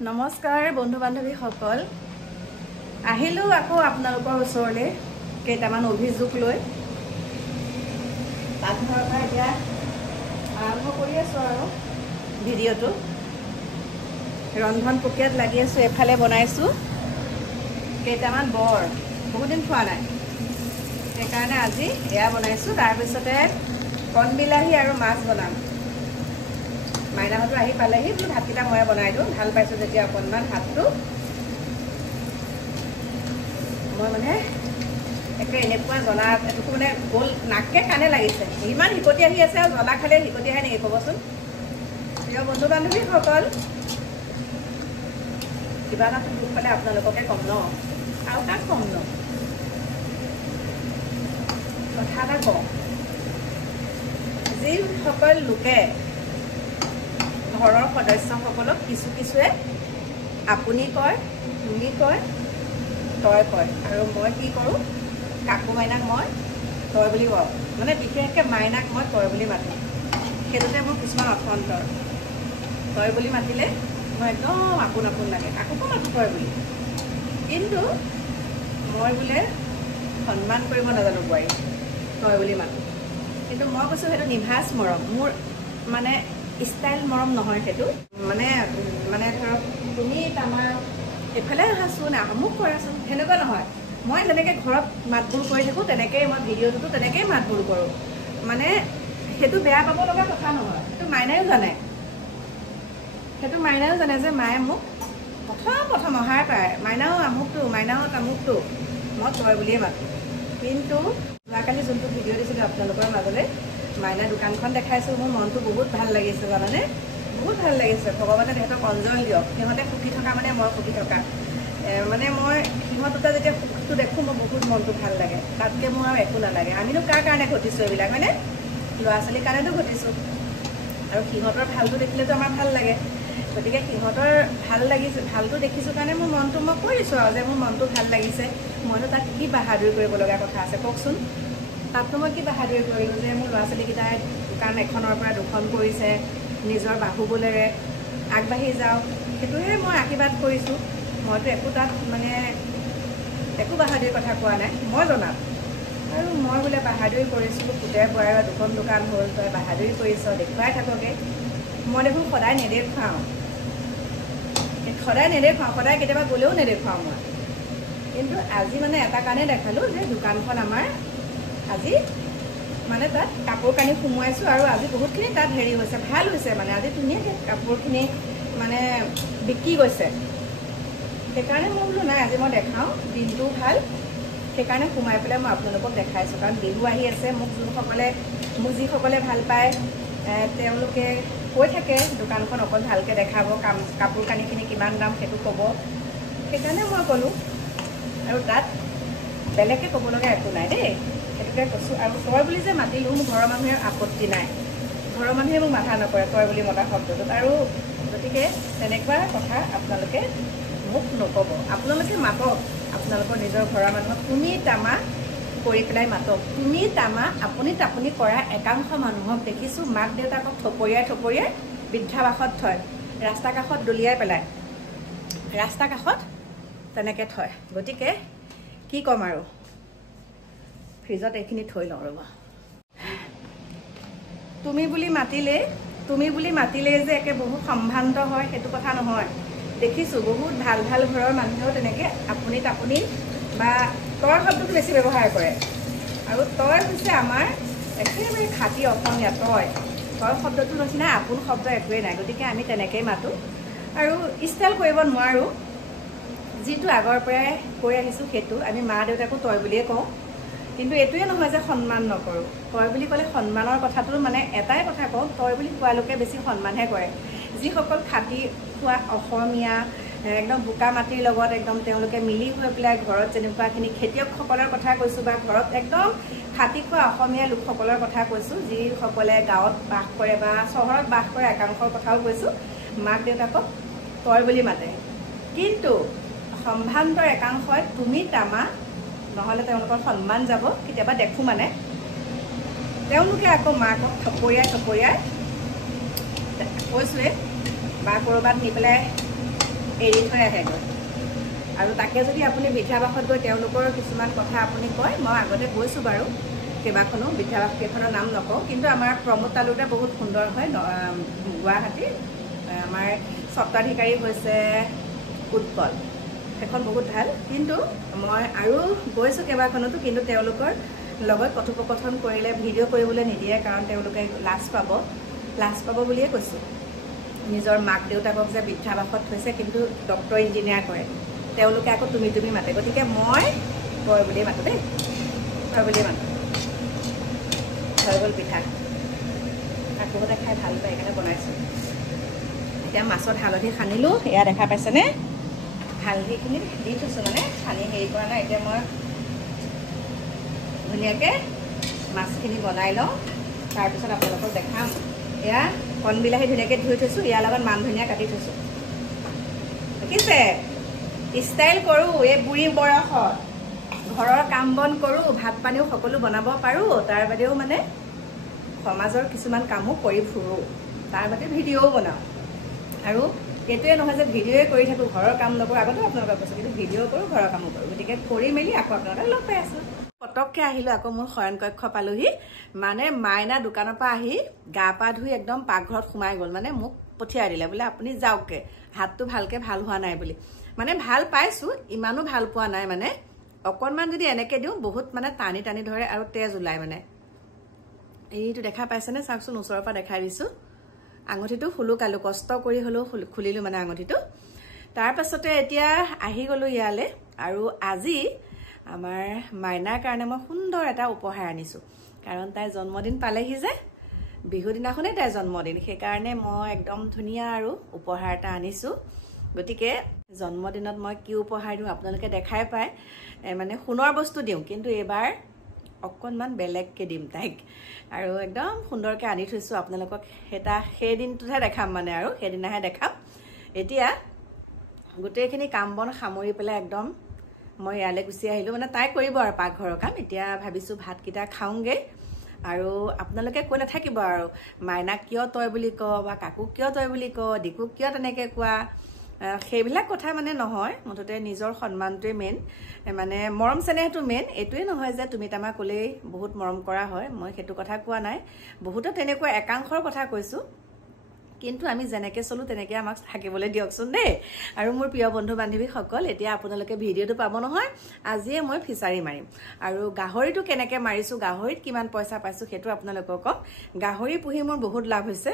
নমস্কাৰ বন্ধু বান্ধৱী সকল আহিলো আকৌ আপোনালোকৰ ওচৰলৈ কেইটামান অভিযোগ লৈ পাকঘৰৰ পৰা এতিয়া আৰম্ভ কৰি আছো আৰু ভিডিঅ'টো ৰন্ধন প্ৰক্ৰিয়াত লাগি আছো এফালে বনাইছো কেইটামান বৰ বহুত দিন খোৱা নাই সেইকাৰণে আজি এয়া বনাইছো তাৰ পিছতে কণ বিলাহী আৰু মাছ বনাম মাইনাহতো আহি পালেহি বোলো ভাতকেইটা মই বনাই দিওঁ ভাল পাইছোঁ যেতিয়া অকণমান ভাতটো মই মানে একে এনেকুৱা জ্বলা এটুকু মানে গ'ল নাকে কাণে লাগিছে ইমান হিকটি আহি আছে আৰু জ্বলা খালে হিকটি আহে নেকি ক'বচোন প্ৰিয় বন্ধু বান্ধৱীসকল কিবা এটা দুখ পালে আপোনালোককে কম ন আৰু কাক কম ন কথা এটা কওঁ যিসকল লোকে ঘৰৰ সদস্যসকলক কিছুৱে আপুনি কয় তুমি কয় তই কয় আৰু মই কি কৰোঁ কাকু মাইনাক মই তই বুলি কওঁ মানে বিশেষকৈ মাইনাক মই তই বুলি মাতোঁ সেইটোতে মোৰ কিছুমান অৰ্থন্তৰ তই বুলি মাতিলে মই একদম আপোন আপোন লাগে কাকোকো মাতোঁ তই বুলি কিন্তু মই বোলে সন্মান কৰিব নাজানো বোৱাৰী তই বুলি মাতোঁ কিন্তু মই কৈছোঁ সেইটো নিভাঁজ মৰম মোৰ মানে ষ্টাইল মৰম নহয় সেইটো মানে মানে ধৰক তুমি আমাৰ এইফালে আহাচোন আমুক কৰাচোন সেনেকুৱা নহয় মই যেনেকৈ ঘৰত মাতবোল কৰি থাকোঁ তেনেকৈয়ে মই ভিডিঅ'টোতো তেনেকৈয়ে মাতবোল কৰোঁ মানে সেইটো বেয়া পাব লগা কথা নহয় সেইটো মাইনায়ো জানে যে মায়ে মোক প্ৰথম অহাৰ পায় মাইনাও আমুকটো মাইনাও তামুকটো মই তই বুলিয়ে মাতোঁ কিন্তু যোৱাকালি যোনটো ভিডিঅ' দিছিলোঁ আপোনালোকৰ মাজলৈ মাইনা দোকানখন দেখাইছোঁ মোৰ মনটো বহুত ভাল লাগিছে জানানে বহুত ভাল লাগিছে ভগৱানে তেহেঁতক অঞ্জল দিয়ক সিহঁতে সুখী থকা মানে মই সুখী থকা মানে মই সিহঁত দুটা যেতিয়া সুখটো দেখোঁ মই বহুত মনটো ভাল লাগে তাতকৈ মোৰ আৰু একো নালাগে আমিনো কাৰ কাৰণে ঘটিছোঁ এইবিলাক হয়নে ল'ৰা ছোৱালীৰ কাৰণেতো ঘটিছোঁ আৰু সিহঁতৰ ভালটো দেখিলেতো আমাৰ ভাল লাগে গতিকে সিহঁতৰ ভাল লাগিছে ভালটো দেখিছোঁ কাৰণে মোৰ মনটো মই কৰিছোঁ আৰু যে মোৰ মনটো ভাল লাগিছে মইনো তাত কি বাহাদুৰি কৰিব লগা কথা আছে কওকচোন তাততো মই কি বাহাদুৰি কৰিলোঁ যে মোৰ ল'ৰা ছোৱালীকেইটাই দোকান এখনৰ পৰা দুখন কৰিছে নিজৰ বাহুবলেৰে আগবাঢ়ি যাওক সেইটোহে মই আশীৰ্বাদ কৰিছোঁ মইতো একো তাত মানে একো বাহাদুৰিৰ কথা কোৱা নাই মই জনাম আৰু মই বোলে বাহাদুৰি কৰিছিলোঁ পুতেৰ বোৱাৰীৰ দুখন দোকান হ'ল তই বাহাদুৰি কৰিছ দেখুৱাই থাকোঁগৈ মই দেখোন সদায় নেদেখুৱাওঁ সদায় কেতিয়াবা গ'লেও নেদেখুৱাওঁ মই কিন্তু আজি মানে এটা কাৰণেই দেখালোঁ যে দোকানখন আমাৰ আজি মানে তাত কাপোৰ কানি সোমোৱাইছোঁ আৰু আজি বহুতখিনি তাত হেৰি হৈছে ভাল হৈছে মানে আজি ধুনীয়াকৈ কাপোৰখিনি মানে বিক্ৰী গৈছে সেইকাৰণে মই বোলো নাই আজি মই দেখাওঁ দিনটোও ভাল সেইকাৰণে সোমাই পেলাই মই আপোনালোকক দেখাইছোঁ কাৰণ বিহু আহি আছে মোক যিসকলে ভাল পায় তেওঁলোকে কৈ থাকে দোকানখন অকণ ভালকৈ দেখাব কাপোৰ কানিখিনি কিমান দাম সেইটো ক'ব সেইকাৰণে মই ক'লোঁ আৰু তাত বেলেগকৈ ক'ব লগা একো নাই দেই সেইটোকে কৈছোঁ আৰু তই বুলি যে মাতিলোঁ মোৰ ঘৰৰ মানুহে আপত্তি নাই ঘৰৰ মানুহে মোক মাথা নকৰে তই বুলি মতা শব্দটোত আৰু গতিকে তেনেকুৱা কথা আপোনালোকে মোক নক'ব আপোনালোকে মাতক আপোনালোকৰ নিজৰ ঘৰৰ মানুহক তুমি তামা কৰি পেলাই মাতক তুমি তামা আপুনি তাপুনি কৰা একাংশ মানুহক দেখিছোঁ মাক দেউতাকক থপৰিয়াই বৃদ্ধাবাসত থয় ৰাস্তা কাষত দলিয়াই পেলাই ৰাস্তা কাষত তেনেকৈ থয় গতিকে কি ক'ম আৰু ফ্ৰিজত এইখিনি থৈ লওঁ ৰ'ব তুমি বুলি মাতিলেই যে একে বহুত সম্ভ্ৰান্ত হয় সেইটো কথা নহয় দেখিছোঁ বহুত ভাল ঘৰৰ মানুহেও তেনেকৈ আপুনি তাপুনি বা তই শব্দটো বেছি ব্যৱহাৰ কৰে আৰু তই হৈছে আমাৰ একেবাৰে খাটি অসমীয়া তই শব্দটোৰ নিচিনা আপোন শব্দ একোৱেই নাই গতিকে আমি তেনেকৈয়ে মাতোঁ আৰু ষ্টাইল কৰিব নোৱাৰোঁ যিটো আগৰ পৰাই কৈ আহিছোঁ সেইটো আমি মা দেউতাকো তই বুলিয়ে কওঁ কিন্তু এইটোৱে নহয় যে সন্মান নকৰোঁ তই বুলি ক'লে সন্মানৰ কথাটো মানে এটাই কথা কওঁ তই বুলি কোৱালোকে বেছি সন্মানহে কৰে যিসকল খাটি খোৱা অসমীয়া একদম বোকা মাটিৰ লগত একদম তেওঁলোকে মিলি হৈ পেলাই ঘৰত যেনেকুৱাখিনি খেতিয়কসকলৰ কথা কৈছোঁ বা ঘৰত একদম খাটি খোৱা অসমীয়া লোকসকলৰ কথা কৈছোঁ যিসকলে গাঁৱত বাস কৰে বা চহৰত বাস কৰে একাংশৰ কথাও কৈছোঁ মাক দেউতাকক তই বুলি মাতে কিন্তু সম্ভ্ৰান্তৰ একাংশই তুমি তামা নহ'লে তেওঁলোকৰ সন্মান যাব কেতিয়াবা দেখোঁ মানে তেওঁলোকে আকৌ মাকক থপৰিয়াই কৈছোঁৱে বা ক'ৰবাত নি পেলাই এৰি থৈ আহেগৈ আৰু তাকে যদি আপুনি বৃদ্ধাবাসত গৈ তেওঁলোকৰ কিছুমান কথা আপুনি কয় মই আগতে গৈছোঁ বাৰু কেইবাখনো বৃদ্ধাবাস কেইখনৰ নাম নকওঁ কিন্তু আমাৰ প্ৰমোদ তালুকদাৰ বহুত সুন্দৰ হয় গুৱাহাটীৰ আমাৰ স্বত্বাধিকাৰী হৈছে উৎপল সেইখন বহুত ভাল কিন্তু মই আৰু গৈছোঁ কেইবাখনতো কিন্তু তেওঁলোকৰ লগত কথোপকথন কৰিলে ভিডিঅ' কৰিবলৈ নিদিয়ে কাৰণ তেওঁলোকে লাজ পাব বুলিয়ে কৈছোঁ নিজৰ মাক দেউতাকক যে বৃদ্ধাবাসত থৈছে কিন্তু ডক্টৰ ইঞ্জিনিয়াৰ কৰে তেওঁলোকে আকৌ তুমি মাতে গতিকে মই কয় বুলিয়ে মাতোঁ দেই কয় বুলিয়ে মাতোঁ হৈ গ'ল পিঠা কাকুহঁতে খাই ভাল পায় সেইকাৰণে বনাইছোঁ এতিয়া মাছত হালধি সানিলোঁ এয়া দেখা পাইছেনে হালধিখিনি দি থৈছোঁ মানে সানি হেৰি কৰা নাই এতিয়া মই ধুনীয়াকৈ মাছখিনি বনাই লওঁ তাৰপিছত আপোনালোকক দেখাম এয়া কণ বিলাহী ধুনীয়াকৈ ধুই থৈছোঁ ইয়াৰ লগত মান ধনিয়া কাটি থৈছোঁ দেখিছে ষ্টাইল কৰোঁ এই বুঢ়ী বয়সত ঘৰৰ কাম বন কৰোঁ ভাত পানীও সকলো বনাব পাৰোঁ তাৰ বাদেও মানে সমাজৰ কিছুমান কামো কৰি ফুৰোঁ তাৰ বাদে ভিডিঅ'ও বনাওঁ আৰু এইটোৱে নহয় যে ভিডিঅ'ই কৰি থাকোঁ ঘৰৰ কাম নকৰোঁ আগতেও আপোনালোকক কৈছোঁ কিন্তু ভিডিঅ' কৰোঁ ঘৰৰ কামো কৰোঁ গতিকে কৰি মেলি আকৌ আপোনালোকক লগ পাই আছোঁ পটককৈ আহিলোঁ আকৌ মোৰ শয়ন কক্ষ পালোহি মানে মাইনা দোকানৰ পৰা আহি গা পা ধুই একদম পাকঘৰত সোমাই গ'ল মানে মোক পঠিয়াই দিলে বোলে আপুনি যাওকগৈ হাতটো ভালকৈ ভাল হোৱা নাই বুলি মানে ভাল পাইছোঁ ইমানো ভাল পোৱা নাই মানে অকণমান যদি এনেকৈ দিওঁ বহুত মানে টানি টানি ধৰে আৰু তেজ ওলায় মানে এইটো দেখা পাইছেনে চাওকচোন ওচৰৰ পৰা দেখাই দিছোঁ আঙুঠিটো খুলুকালোঁ কষ্ট কৰি হ'লেও খুলিলোঁ মানে আঙুঠিটো তাৰপাছতে এতিয়া আহি গ'লোঁ ইয়ালৈ আৰু আজি আমাৰ মাইনাৰ কাৰণে মই সুন্দৰ এটা উপহাৰ আনিছোঁ কাৰণ তাইৰ জন্মদিন পালেহি যে বিহু দিনাখনেই তাইৰ জন্মদিন সেইকাৰণে মই একদম ধুনীয়া আৰু উপহাৰ এটা আনিছোঁ গতিকে জন্মদিনত মই কি উপহাৰ দিওঁ আপোনালোকে দেখাই পায় মানে সোণৰ বস্তু দিওঁ কিন্তু এইবাৰ অকণমান বেলেগকৈ দিম তাইক আৰু একদম সুন্দৰকৈ আনি থৈছোঁ আপোনালোকক সেই দিনটোতহে দেখাম মানে আৰু সেইদিনাহে দেখাম এতিয়া গোটেইখিনি কাম বন সামৰি পেলাই একদম মই ইয়ালৈ গুচি আহিলোঁ মানে তাই কৰিব আৰু পাকঘৰৰ কাম এতিয়া ভাবিছোঁ ভাতকেইটা খাওঁগৈ আৰু আপোনালোকে কৈ নাথাকিব আৰু মাইনাক কিয় তই বুলি ক বা কাকুক কিয় তই বুলি ক ডিকুক কিয় তেনেকৈ কোৱা সেইবিলাক কথা মানে নহয় মুঠতে নিজৰ সন্মানটোৱে মেইন মানে মৰম চেনেহটো মেইন এইটোৱে নহয় যে তুমি তামা ক'লেই বহুত মৰম কৰা হয় মই সেইটো কথা কোৱা নাই বহুতো তেনেকুৱা একাংশৰ কথা কৈছোঁ কিন্তু আমি যেনেকৈ চলোঁ তেনেকৈ আমাক থাকিবলৈ দিয়কচোন দেই আৰু মোৰ প্ৰিয় বন্ধু বান্ধৱীসকল এতিয়া আপোনালোকে ভিডিঅ'টো পাব নহয় আজিয়ে মই ফিচাৰী মাৰিম আৰু গাহৰিটো কেনেকৈ মাৰিছোঁ গাহৰিত কিমান পইচা পাইছোঁ সেইটো আপোনালোকক ক'ম গাহৰি পুহি মোৰ বহুত লাভ হৈছে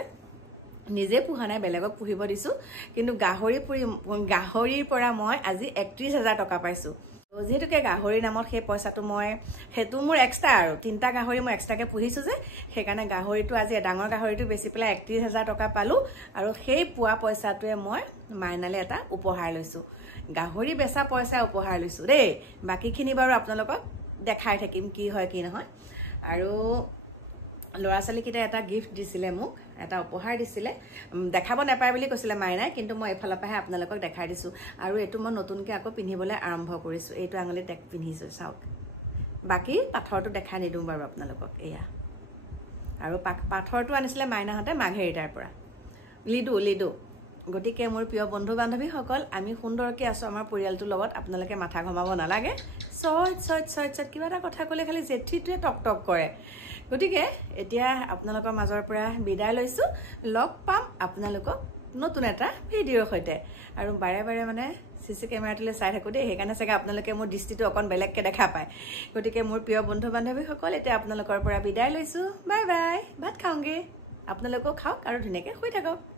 নিজে পোহা নাই বেলেগক পুহিব দিছোঁ কিন্তু গাহৰিৰ পৰা মই আজি 31,000 টকা পাইছোঁ যিহেতুকে গাহৰিৰ নামত সেই পইচাটো সেইটো মোৰ এক্সট্ৰা আৰু 3টা গাহৰি মই এক্সট্ৰাকৈ পুহিছোঁ যে সেইকাৰণে গাহৰিটো আজি ডাঙৰ গাহৰিটো বেচি পেলাই 31,000 টকা পালোঁ আৰু সেই পোৱা পইচাটোৱে মই মাইনালৈ এটা উপহাৰ লৈছোঁ গাহৰি বেচা পইচা উপহাৰ লৈছোঁ দেই বাকীখিনি বাৰু আপোনালোকক দেখাই থাকিম কি হয় কি নহয় আৰু ল'ৰা ছোৱালীকেইটাই এটা গিফ্ট দিছিলে মোক এটা উপহাৰ দিছিলে দেখাব নাপায় বুলি কৈছিলে মাইনাই কিন্তু মই এইফালৰ পৰাহে আপোনালোকক দেখাই দিছোঁ আৰু এইটো মই নতুনকৈ আকৌ পিন্ধিবলৈ আৰম্ভ কৰিছোঁ এইটো আঙুলিত পিন্ধিছোঁ চাওক বাকী পাথৰটো দেখাই নিদিওঁ বাৰু আপোনালোকক এয়া আৰু পাথৰটো আনিছিলে মাইনাহঁতে মাঘেৰিটাৰ পৰা লিডু গতিকে মোৰ প্ৰিয় বন্ধু বান্ধৱীসকল আমি সুন্দৰকৈ আছোঁ আমাৰ পৰিয়ালটোৰ লগত আপোনালোকে মাথা ঘমাব নালাগে চট কিবা এটা কথা ক'লে খালি জেঠীটোৱে টক কৰে গতিকে এতিয়া আপোনালোকৰ মাজৰ পৰা বিদায় লৈছোঁ লগ পাম আপোনালোকক নতুন এটা ভিডিঅ'ৰ সৈতে আৰু বাৰে বাৰে মানে চিচি কেমেৰাটোলৈ চাই থাকোঁ দেই সেইকাৰণে চাগে আপোনালোকে মোৰ দৃষ্টিটো অকণ বেলেগকৈ দেখা পায় গতিকে মোৰ প্ৰিয় বন্ধু বান্ধৱীসকল এতিয়া আপোনালোকৰ পৰা বিদায় লৈছোঁ বাই বাই ভাত খাওঁগৈ আপোনালোকেও খাওক আৰু ধুনীয়াকৈ শুই থাকক